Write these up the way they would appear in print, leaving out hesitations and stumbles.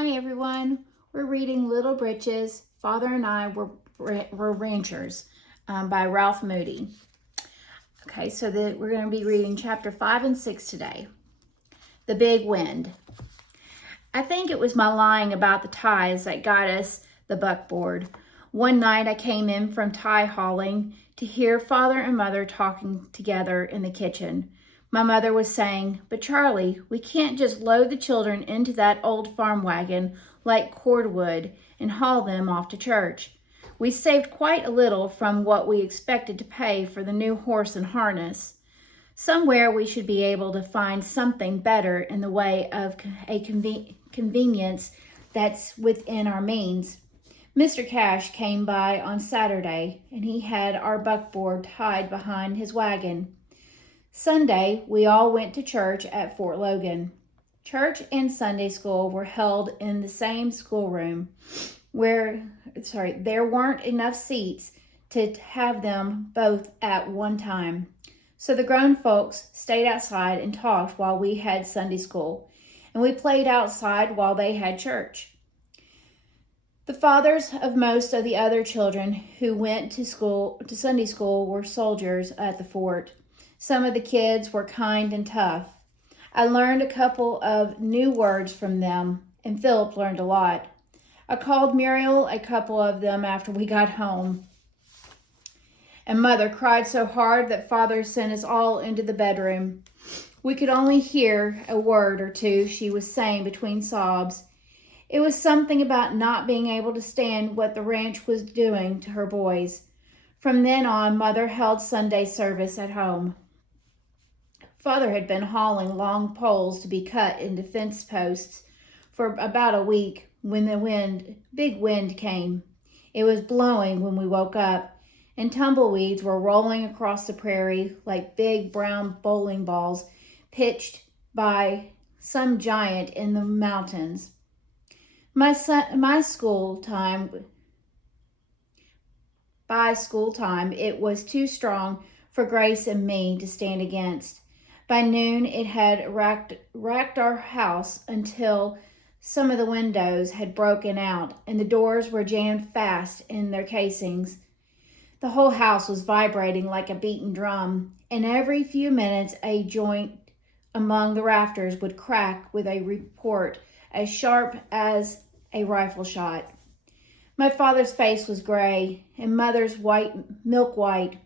Hi everyone, we're reading Little Britches, Father and I Were Ranchers by Ralph Moody. Okay, so we're going to be reading chapter 5 and 6 today. The Big Wind. I think it was my lying about the ties that got us the buckboard. One night I came in from tie hauling to hear Father and Mother talking together in the kitchen. My mother was saying, "But Charlie, we can't just load the children into that old farm wagon like cordwood and haul them off to church. We saved quite a little from what we expected to pay for the new horse and harness. Somewhere we should be able to find something better in the way of a convenience that's within our means." Mr. Cash came by on Saturday, and he had our buckboard tied behind his wagon. Sunday, we all went to church at Fort Logan. Church and Sunday school were held in the same schoolroom, there weren't enough seats to have them both at one time. So the grown folks stayed outside and talked while we had Sunday school, and we played outside while they had church. The fathers of most of the other children who went to Sunday school were soldiers at the fort. Some of the kids were kind and tough. I learned a couple of new words from them, and Philip learned a lot. I called Muriel a couple of them after we got home, and Mother cried so hard that Father sent us all into the bedroom. We could only hear a word or two she was saying between sobs. It was something about not being able to stand what the ranch was doing to her boys. From then on, Mother held Sunday service at home. Father had been hauling long poles to be cut into fence posts for about a week when the big wind came. It was blowing when we woke up, and tumbleweeds were rolling across the prairie like big brown bowling balls pitched by some giant in the mountains. By school time, it was too strong for Grace and me to stand against. By noon, it had racked our house until some of the windows had broken out and the doors were jammed fast in their casings. The whole house was vibrating like a beaten drum, and every few minutes a joint among the rafters would crack with a report as sharp as a rifle shot. My father's face was gray, and Mother's milk white.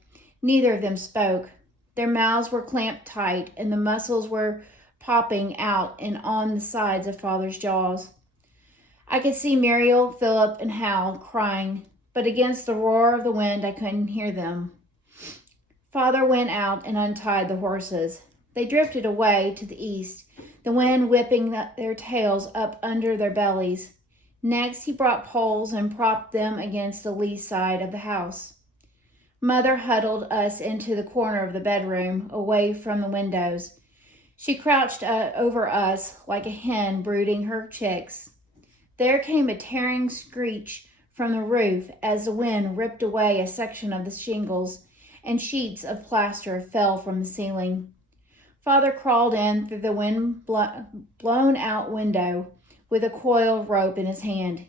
Neither of them spoke. Their mouths were clamped tight, and the muscles were popping out and on the sides of Father's jaws. I could see Muriel, Philip, and Hal crying, but against the roar of the wind I couldn't hear them. Father went out and untied the horses. They drifted away to the east, the wind whipping their tails up under their bellies. Next, he brought poles and propped them against the lee side of the house. Mother huddled us into the corner of the bedroom, away from the windows. She crouched over us like a hen brooding her chicks. There came a tearing screech from the roof as the wind ripped away a section of the shingles, and sheets of plaster fell from the ceiling. Father crawled in through the wind-blown-out window with a coil of rope in his hand.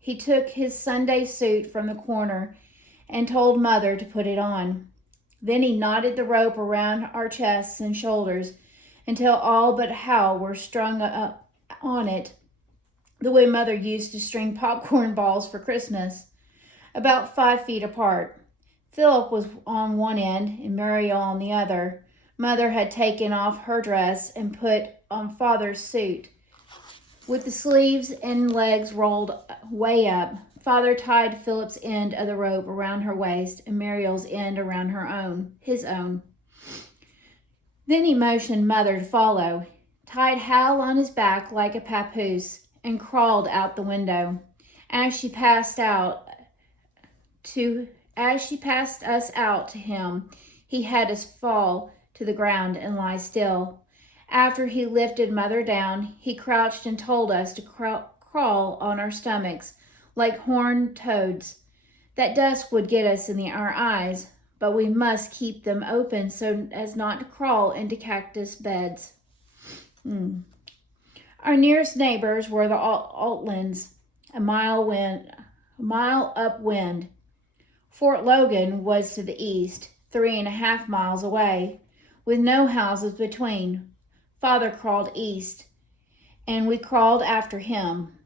He took his Sunday suit from the corner and told Mother to put it on. Then he knotted the rope around our chests and shoulders until all but Hal were strung up on it, the way Mother used to string popcorn balls for Christmas, about 5 feet apart. Philip was on one end and Muriel on the other. Mother had taken off her dress and put on Father's suit. With the sleeves and legs rolled way up, Father tied Philip's end of the rope around her waist and Muriel's end around his own. Then he motioned Mother to follow, tied Hal on his back like a papoose, and crawled out the window. As she passed us out to him, he had us fall to the ground and lie still. After he lifted Mother down, he crouched and told us to crawl on our stomachs like horned toads. That dusk would get us in our eyes, but we must keep them open so as not to crawl into cactus beds. Our nearest neighbors were the Altlands, a mile upwind. Fort Logan was to the east, 3.5 miles away, with no houses between. Father crawled east, and we crawled after him.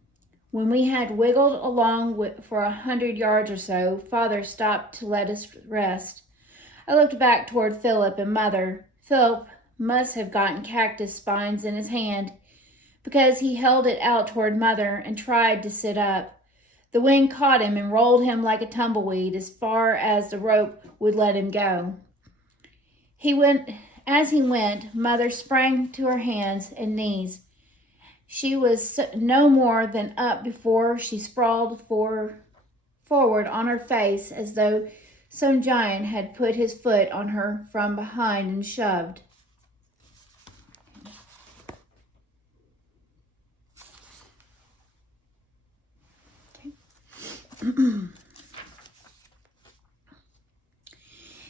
When we had wiggled along for 100 yards or so, Father stopped to let us rest. I looked back toward Philip and Mother. Philip must have gotten cactus spines in his hand, because he held it out toward Mother and tried to sit up. The wind caught him and rolled him like a tumbleweed as far as the rope would let him go. As he went, Mother sprang to her hands and knees. She was no more than up before she sprawled forward on her face as though some giant had put his foot on her from behind and shoved.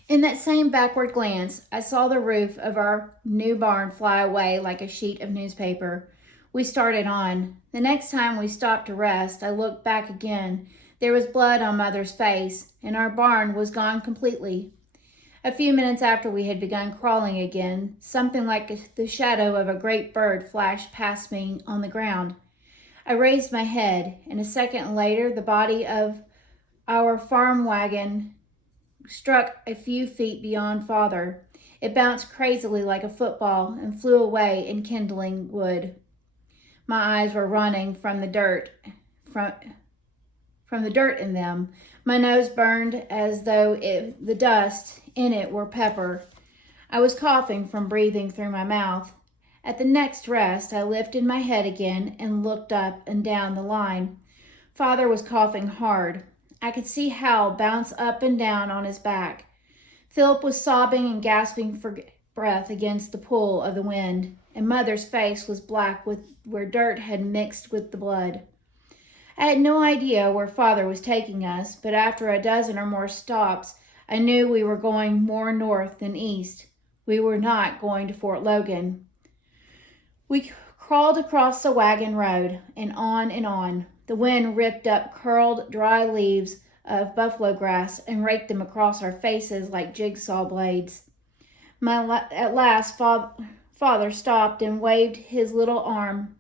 In that same backward glance, I saw the roof of our new barn fly away like a sheet of newspaper. We started on. The next time we stopped to rest, I looked back again. There was blood on Mother's face, and our barn was gone completely. A few minutes after we had begun crawling again, something like the shadow of a great bird flashed past me on the ground. I raised my head, and a second later the body of our farm wagon struck a few feet beyond Father. It bounced crazily like a football and flew away in kindling wood. My eyes were running from the dirt in them. My nose burned as though the dust in it were pepper. I was coughing from breathing through my mouth. At the next rest, I lifted my head again and looked up and down the line. Father was coughing hard. I could see Hal bounce up and down on his back. Philip was sobbing and gasping for breath against the pull of the wind, and Mother's face was black where dirt had mixed with the blood. I had no idea where Father was taking us, but after a dozen or more stops, I knew we were going more north than east. We were not going to Fort Logan. We crawled across the wagon road and on and on. The wind ripped up curled, dry leaves of buffalo grass and raked them across our faces like jigsaw blades. At last, Father stopped and waved his little arm.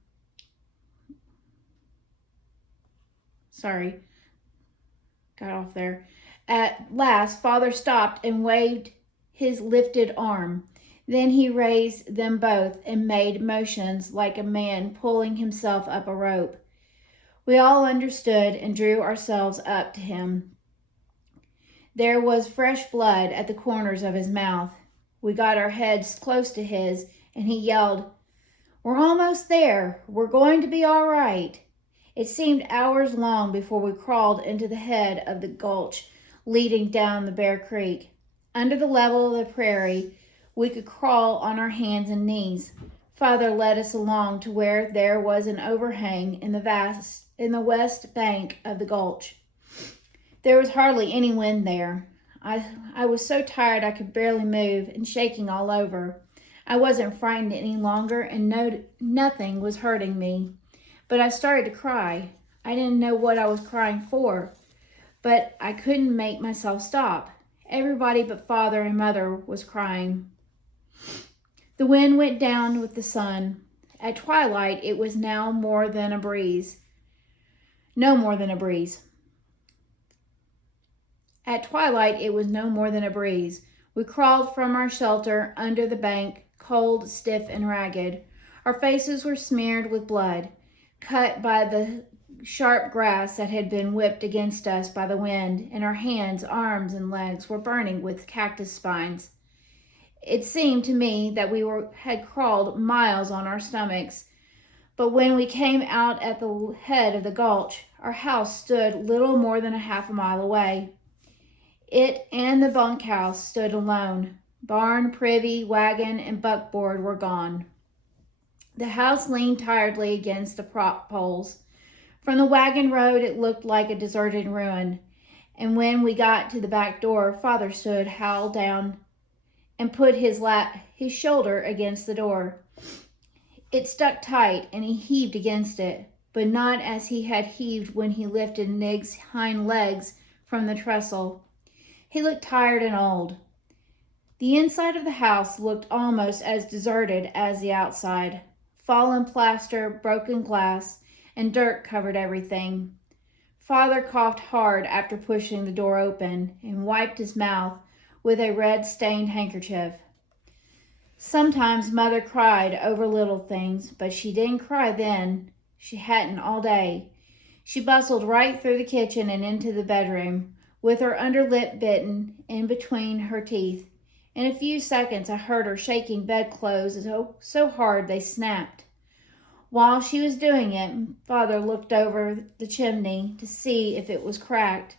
Sorry, got off there. At last, Father stopped and waved his lifted arm. Then he raised them both and made motions like a man pulling himself up a rope. We all understood and drew ourselves up to him. There was fresh blood at the corners of his mouth. We got our heads close to his, and he yelled, "We're almost there. We're going to be all right." It seemed hours long before we crawled into the head of the gulch leading down the Bear Creek. Under the level of the prairie, we could crawl on our hands and knees. Father led us along to where there was an overhang in the west bank of the gulch. There was hardly any wind there. I was so tired I could barely move and shaking all over. I wasn't frightened any longer and nothing was hurting me. But I started to cry. I didn't know what I was crying for, but I couldn't make myself stop. Everybody but Father and Mother was crying. The wind went down with the sun. At twilight, it was no more than a breeze. At twilight, it was no more than a breeze. We crawled from our shelter under the bank, cold, stiff, and ragged. Our faces were smeared with blood, cut by the sharp grass that had been whipped against us by the wind, and our hands, arms, and legs were burning with cactus spines. It seemed to me that we had crawled miles on our stomachs, but when we came out at the head of the gulch, our house stood little more than a half a mile away. It and the bunkhouse stood alone. Barn, privy, wagon, and buckboard were gone. The house leaned tiredly against the prop poles. From the wagon road, it looked like a deserted ruin, and when we got to the back door, Father stood Hal down and put his shoulder against the door. It stuck tight, and he heaved against it, but not as he had heaved when he lifted Nig's hind legs from the trestle. He looked tired and old. The inside of the house looked almost as deserted as the outside. Fallen plaster, broken glass, and dirt covered everything. Father coughed hard after pushing the door open and wiped his mouth with a red-stained handkerchief. Sometimes Mother cried over little things, but she didn't cry then. She hadn't all day. She bustled right through the kitchen and into the bedroom, with her underlip bitten in between her teeth. In a few seconds I heard her shaking bedclothes so hard they snapped. While she was doing it, Father looked over the chimney to see if it was cracked,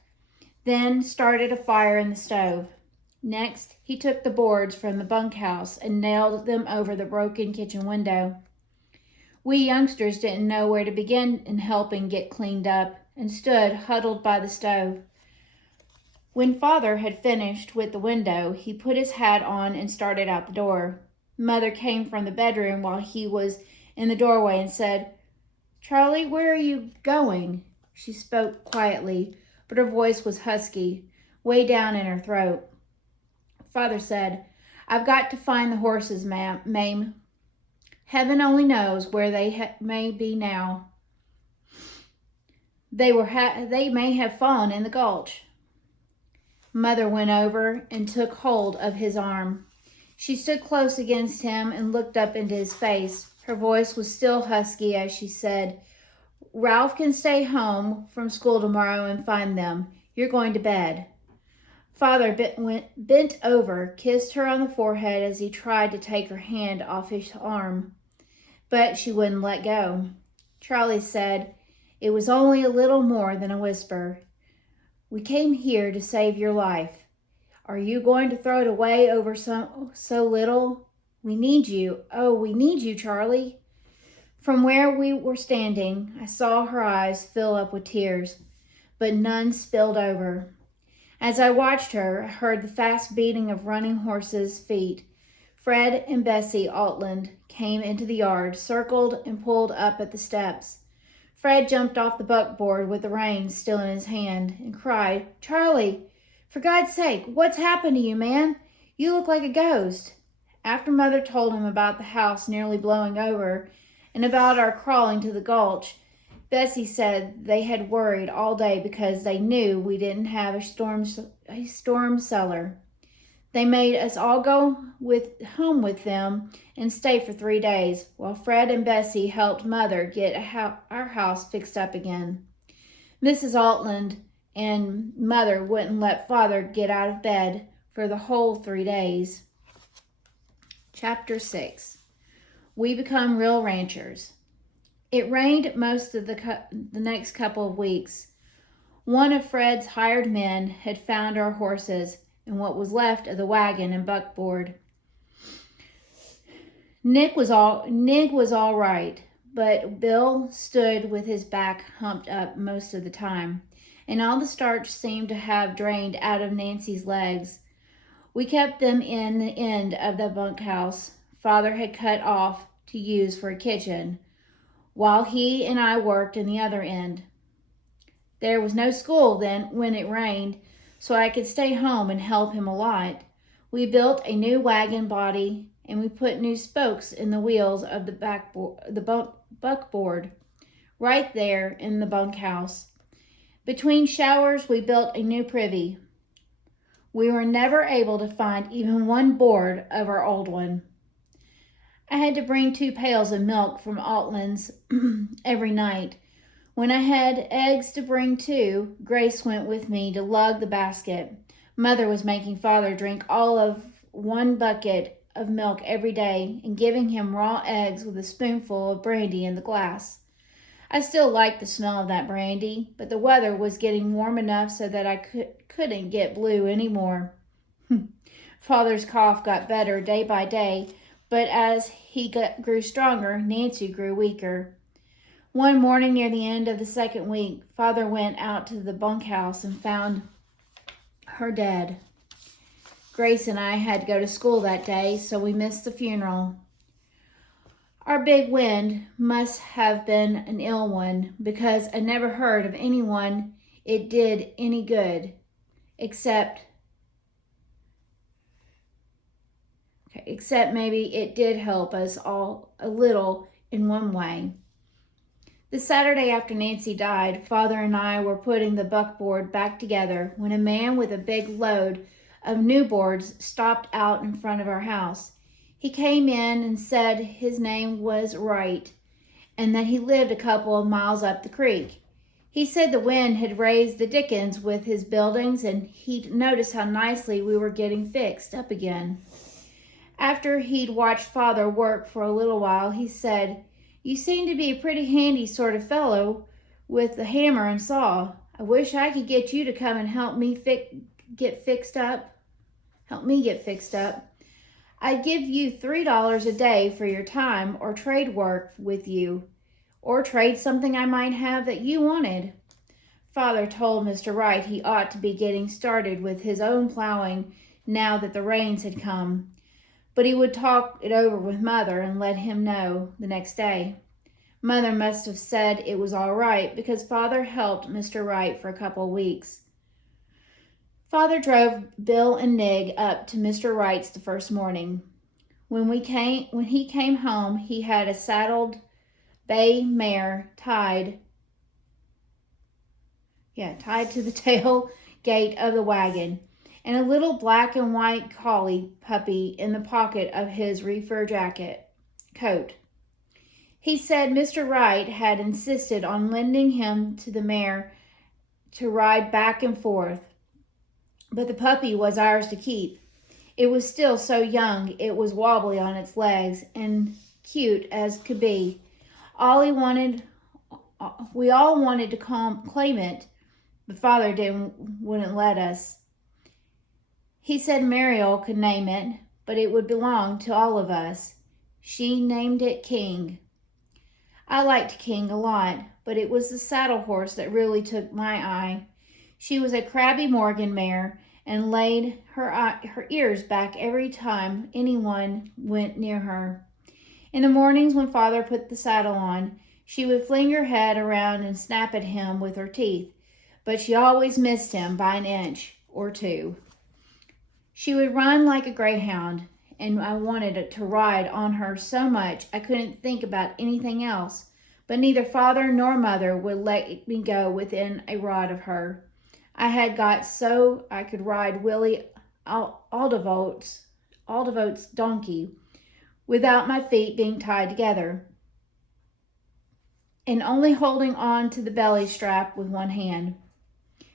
then started a fire in the stove. Next, he took the boards from the bunkhouse and nailed them over the broken kitchen window. We youngsters didn't know where to begin in helping get cleaned up and stood huddled by the stove. When Father had finished with the window, he put his hat on and started out the door. Mother came from the bedroom while he was in the doorway and said, "Charlie, where are you going?" She spoke quietly, but her voice was husky, way down in her throat. Father said, "I've got to find the horses, Mame. Heaven only knows where they may be now. They may have fallen in the gulch." Mother went over and took hold of his arm. She stood close against him and looked up into his face. Her voice was still husky as she said, "Ralph can stay home from school tomorrow and find them. You're going to bed." Father bent over, kissed her on the forehead as he tried to take her hand off his arm, but she wouldn't let go. Charlie said, "It was only a little more than a whisper. We came here to save your life. Are you going to throw it away over so little? We need you. Oh, we need you, Charlie." From where we were standing, I saw her eyes fill up with tears, but none spilled over. As I watched her, I heard the fast beating of running horses' feet. Fred and Bessie Altland came into the yard, circled, and pulled up at the steps. Fred jumped off the buckboard with the reins still in his hand and cried, "Charlie, for God's sake, what's happened to you, man? You look like a ghost." After Mother told him about the house nearly blowing over and about our crawling to the gulch, Bessie said they had worried all day because they knew we didn't have a storm cellar. They made us all go home with them and stay for 3 days, while Fred and Bessie helped Mother get our house fixed up again. Mrs. Altland and Mother wouldn't let Father get out of bed for the whole 3 days. Chapter 6. We become real ranchers. It rained most of the next couple of weeks. One of Fred's hired men had found our horses and what was left of the wagon and buckboard. Nig was all right, but Bill stood with his back humped up most of the time, and all the starch seemed to have drained out of Nancy's legs. We kept them in the end of the bunkhouse Father had cut off to use for a kitchen, while he and I worked in the other end. There was no school then when it rained, so I could stay home and help him a lot. We built a new wagon body and we put new spokes in the wheels of the buckboard right there in the bunkhouse. Between showers, we built a new privy. We were never able to find even one board of our old one. I had to bring 2 pails of milk from Altland's every night. When I had eggs to bring too, Grace went with me to lug the basket. Mother was making Father drink all of 1 bucket of milk every day and giving him raw eggs with a spoonful of brandy in the glass. I still liked the smell of that brandy, but the weather was getting warm enough so that I couldn't get blue anymore. Father's cough got better day by day, but as he grew stronger, Nancy grew weaker. One morning near the end of the 2nd week, Father went out to the bunkhouse and found her dead. Grace and I had to go to school that day, so we missed the funeral. Our big wind must have been an ill one, because I never heard of anyone it did any good, except maybe it did help us all a little in one way. The Saturday after Nancy died, Father and I were putting the buckboard back together when a man with a big load of new boards stopped out in front of our house. He came in and said his name was Wright and that he lived a couple of miles up the creek. He said the wind had raised the dickens with his buildings, and he'd noticed how nicely we were getting fixed up again. After he'd watched Father work for a little while, he said, "You seem to be a pretty handy sort of fellow with the hammer and saw. I wish I could get you to come and help me get fixed up. I'd give you $3 a day for your time, or trade work with you, or trade something I might have that you wanted." Father told Mr. Wright he ought to be getting started with his own plowing now that the rains had come, but he would talk it over with Mother and let him know the next day. Mother must have said it was all right, because Father helped Mr. Wright for a couple of weeks. Father drove Bill and Nig up to Mr. Wright's the first morning. When he came home, he had a saddled bay mare tied to the tailgate of the wagon, and a little black and white collie puppy in the pocket of his reefer coat. He said Mr. Wright had insisted on lending him to the mare to ride back and forth, but the puppy was ours to keep. It was still so young it was wobbly on its legs and cute as could be. We all wanted to claim it, but Father wouldn't let us. He said Mariel could name it, but it would belong to all of us. She named it King. I liked King a lot, but it was the saddle horse that really took my eye. She was a crabby Morgan mare and laid her ears back every time anyone went near her. In the mornings when Father put the saddle on, she would fling her head around and snap at him with her teeth, but she always missed him by an inch or two. She would run like a greyhound, and I wanted to ride on her so much I couldn't think about anything else, but neither Father nor Mother would let me go within a rod of her. I had got so I could ride Willie Aldevote's donkey without my feet being tied together, and only holding on to the belly strap with one hand.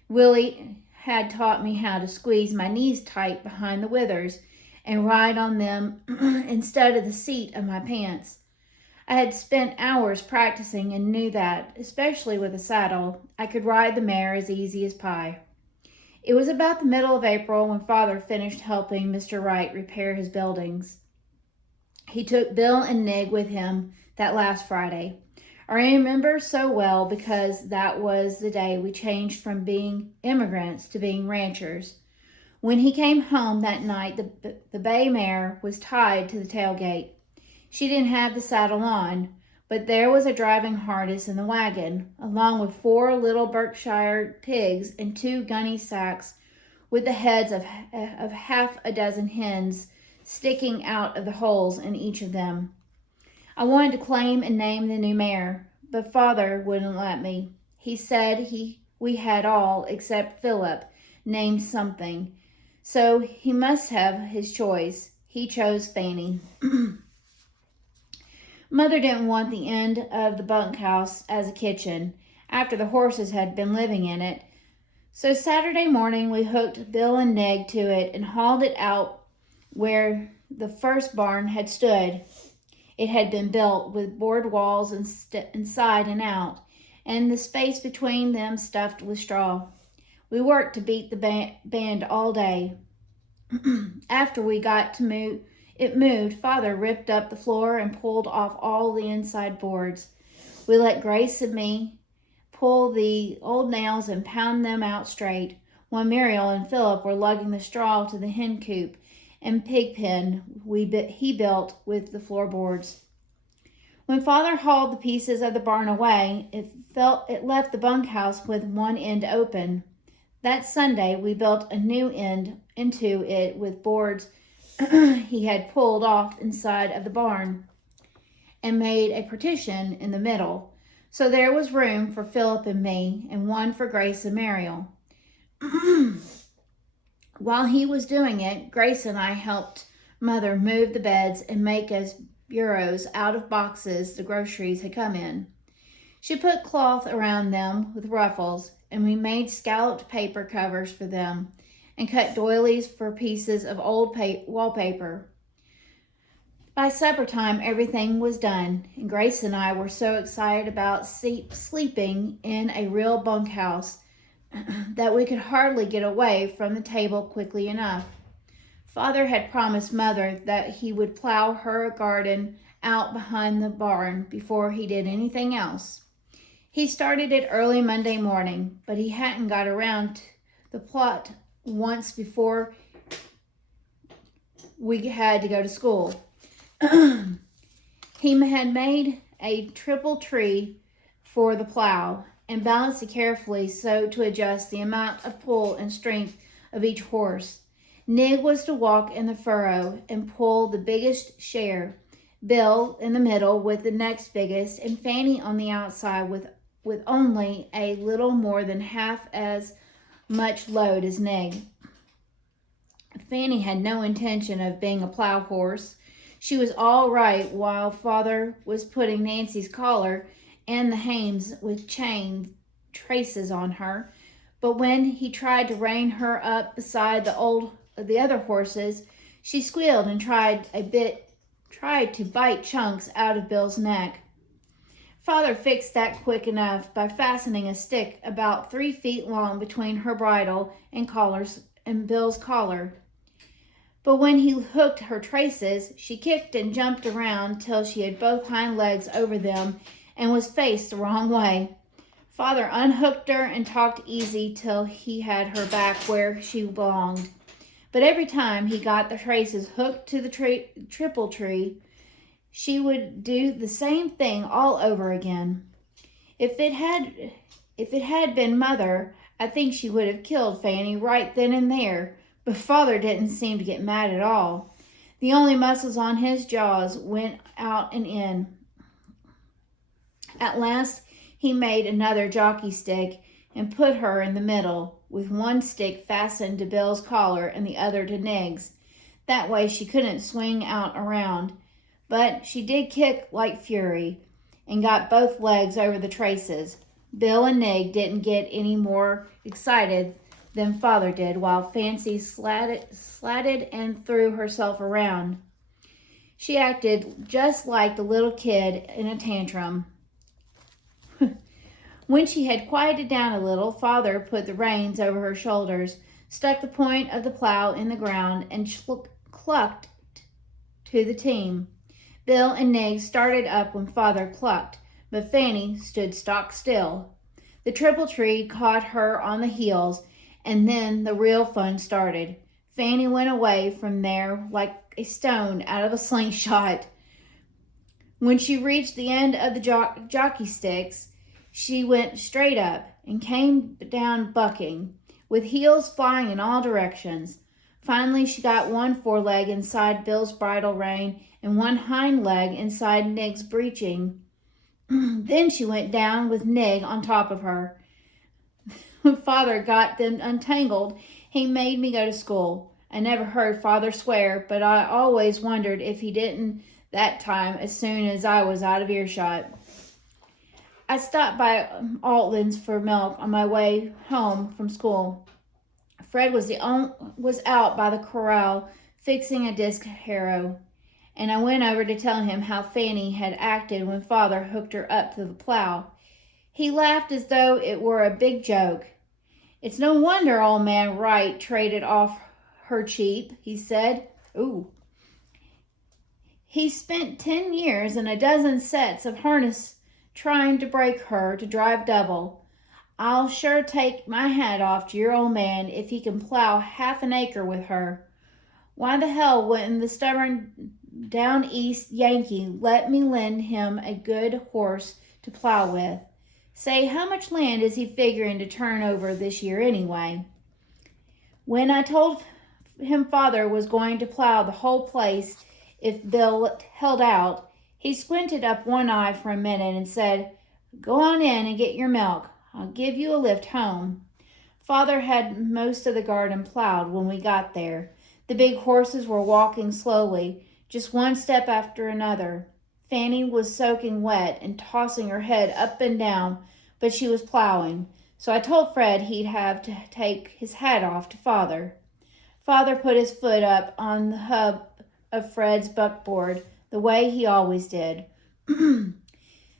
Willie had taught me how to squeeze my knees tight behind the withers and ride on them instead of the seat of my pants. I had spent hours practicing and knew that, especially with a saddle, I could ride the mare as easy as pie. It was about the middle of April when Father finished helping Mr. Wright repair his buildings. He took Bill and Nig with him that last Friday. I remember so well because that was the day we changed from being immigrants to being ranchers. When he came home that night, the bay mare was tied to the tailgate. She didn't have the saddle on, but there was a driving harness in the wagon, along with 4 little Berkshire pigs and 2 gunny sacks with the heads of half a dozen hens sticking out of the holes in each of them. I wanted to claim and name the new mare, but Father wouldn't let me. He said we had all, except Philip, named something, so he must have his choice. He chose Fanny. Mother didn't want the end of the bunkhouse as a kitchen, after the horses had been living in it, so Saturday morning we hooked Bill and Nig to it and hauled it out where the first barn had stood. It had been built with board walls inside and out, and the space between them stuffed with straw. We worked to beat the band all day. After we got to it moved, Father ripped up the floor and pulled off all the inside boards. We let Grace and me pull the old nails and pound them out straight, while Muriel and Philip were lugging the straw to the hen coop and pig pen he built with the floorboards. When Father hauled the pieces of the barn away, it left the bunkhouse with one end open. That Sunday, we built a new end into it with boards he had pulled off inside of the barn and made a partition in the middle. So there was room for Philip and me and one for Grace and Mariel. While he was doing it, Grace and I helped Mother move the beds and make us bureaus out of boxes the groceries had come in. She put cloth around them with ruffles, and we made scalloped paper covers for them and cut doilies for pieces of old wallpaper. By supper time, everything was done, and Grace and I were so excited about sleeping in a real bunkhouse that we could hardly get away from the table quickly enough. Father had promised Mother that he would plow her garden out behind the barn before he did anything else. He started it early Monday morning, but he hadn't got around to the plot once before we had to go to school. He had made a triple tree for the plow and balanced it carefully so to adjust the amount of pull and strength of each horse. Nig was to walk in the furrow and pull the biggest share, Bill in the middle with the next biggest, and Fanny on the outside with only a little more than half as much load as Nig. Fanny had no intention of being a plow horse. She was all right while Father was putting Nancy's collar and the hames with chain traces on her. But when he tried to rein her up beside the other horses, she squealed and tried to bite chunks out of Bill's neck. Father fixed that quick enough by fastening a stick about 3 feet long between her bridle and Bill's collar. But when he hooked her traces, she kicked and jumped around till she had both hind legs over them and was faced the wrong way. Father unhooked her and talked easy till he had her back where she belonged. But every time he got the traces hooked to the triple tree, she would do the same thing all over again. If it had been Mother, I think she would have killed Fanny right then and there. But Father didn't seem to get mad at all. The only muscles on his jaws went out and in. At last, he made another jockey stick and put her in the middle, with one stick fastened to Bill's collar and the other to Nig's. That way she couldn't swing out around. But she did kick like fury and got both legs over the traces. Bill and Nig didn't get any more excited than Father did while Fancy slatted and threw herself around. She acted just like the little kid in a tantrum. When she had quieted down a little, Father put the reins over her shoulders, stuck the point of the plow in the ground, and clucked to the team. Bill and Nig started up when Father clucked, but Fanny stood stock still. The triple tree caught her on the heels, and then the real fun started. Fanny went away from there like a stone out of a slingshot. When she reached the end of the jockey sticks, she went straight up and came down bucking, with heels flying in all directions. Finally, she got one foreleg inside Bill's bridle rein and one hind leg inside Nig's breeching. Then she went down with Nig on top of her. When Father got them untangled, he made me go to school. I never heard Father swear, but I always wondered if he didn't that time as soon as I was out of earshot. I stopped by Altland's for milk on my way home from school. Fred was out by the corral fixing a disc harrow, and I went over to tell him how Fanny had acted when Father hooked her up to the plow. He laughed as though it were a big joke. "It's no wonder old man Wright traded off her cheap," he said. "Ooh. He spent 10 years and a dozen sets of harness trying to break her to drive double. I'll sure take my hat off to your old man if he can plow half an acre with her. Why the hell wouldn't the stubborn down east Yankee let me lend him a good horse to plow with. Say, how much land is he figuring to turn over this year anyway? When I told him father was going to plow the whole place if Bill held out, he squinted up one eye for a minute and said, "Go on in and get your milk. I'll give you a lift home." Father had most of the garden plowed when we got there. The big horses were walking slowly, just one step after another. Fanny was soaking wet and tossing her head up and down, but she was plowing, so I told Fred he'd have to take his hat off to Father. Father put his foot up on the hub of Fred's buckboard, the way he always did.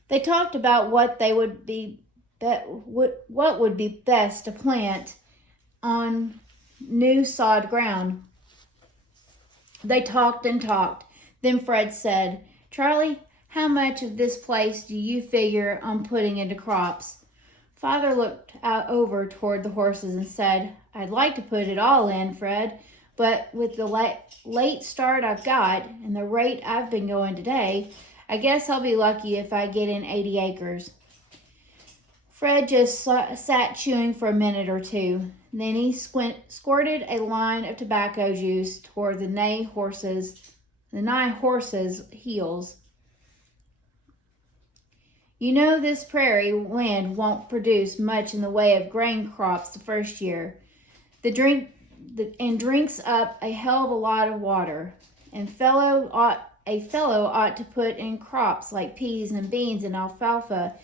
They talked about what would be best to plant on new sod ground. They talked and talked. Then Fred said, "Charlie, how much of this place do you figure on putting into crops?" Father looked out over toward the horses and said, "I'd like to put it all in, Fred, but with the late start I've got and the rate I've been going today, I guess I'll be lucky if I get in 80 acres. Fred just sat chewing for a minute or two. Then he squirted a line of tobacco juice toward the nigh horse's heels. "You know this prairie land won't produce much in the way of grain crops the first year. Drinks up a hell of a lot of water. And a fellow ought to put in crops like peas and beans and alfalfa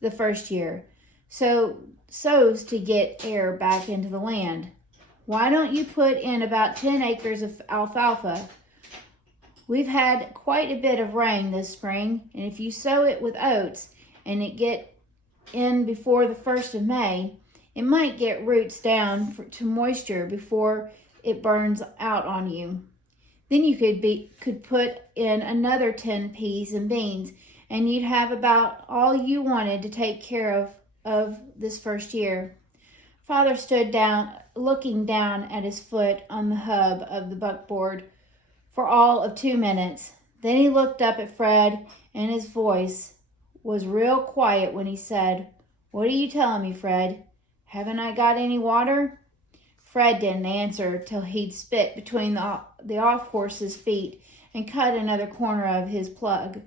the first year, so's to get air back into the land. Why don't you put in about 10 acres of alfalfa? We've had quite a bit of rain this spring, and if you sow it with oats and it get in before the 1st of May, it might get roots down to moisture before it burns out on you. Then you could put in another 10 peas and beans, and you'd have about all you wanted to take care of this first year." Father stood down, looking down at his foot on the hub of the buckboard for all of 2 minutes. Then he looked up at Fred, and his voice was real quiet when he said, "What are you telling me, Fred? Haven't I got any water?" Fred didn't answer till he'd spit between the off horse's feet and cut another corner of his plug.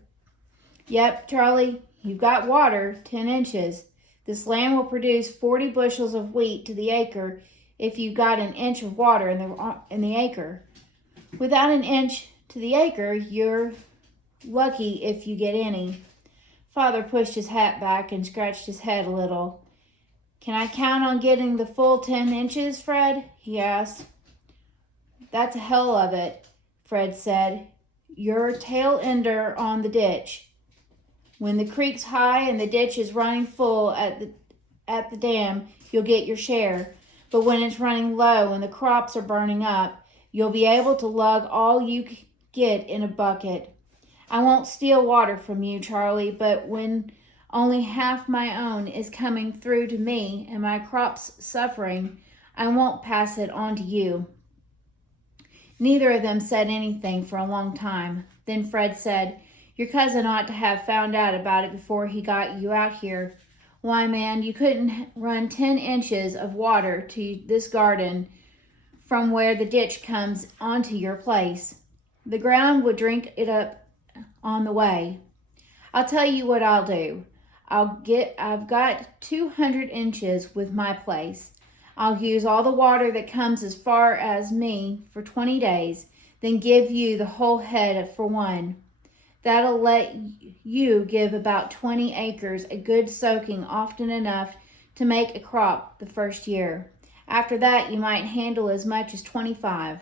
"Yep, Charlie, you've got water, 10 inches. This land will produce 40 bushels of wheat to the acre if you've got an inch of water in the acre. Without an inch to the acre, you're lucky if you get any." Father pushed his hat back and scratched his head a little. "Can I count on getting the full 10 inches, Fred?" he asked. "That's a hell of it," Fred said. "You're tail ender on the ditch. When the creek's high and the ditch is running full at the dam, you'll get your share. But when it's running low and the crops are burning up, you'll be able to lug all you get in a bucket. I won't steal water from you, Charlie, but when only half my own is coming through to me and my crops suffering, I won't pass it on to you." Neither of them said anything for a long time. Then Fred said, "Your cousin ought to have found out about it before he got you out here. Why, man, you couldn't run 10 inches of water to this garden from where the ditch comes onto your place. The ground would drink it up on the way. I'll tell you what I'll do. I've got 200 inches with my place. I'll use all the water that comes as far as me for 20 days, then give you the whole head for one. That'll let you give about 20 acres a good soaking often enough to make a crop the first year. After that, you might handle as much as 25.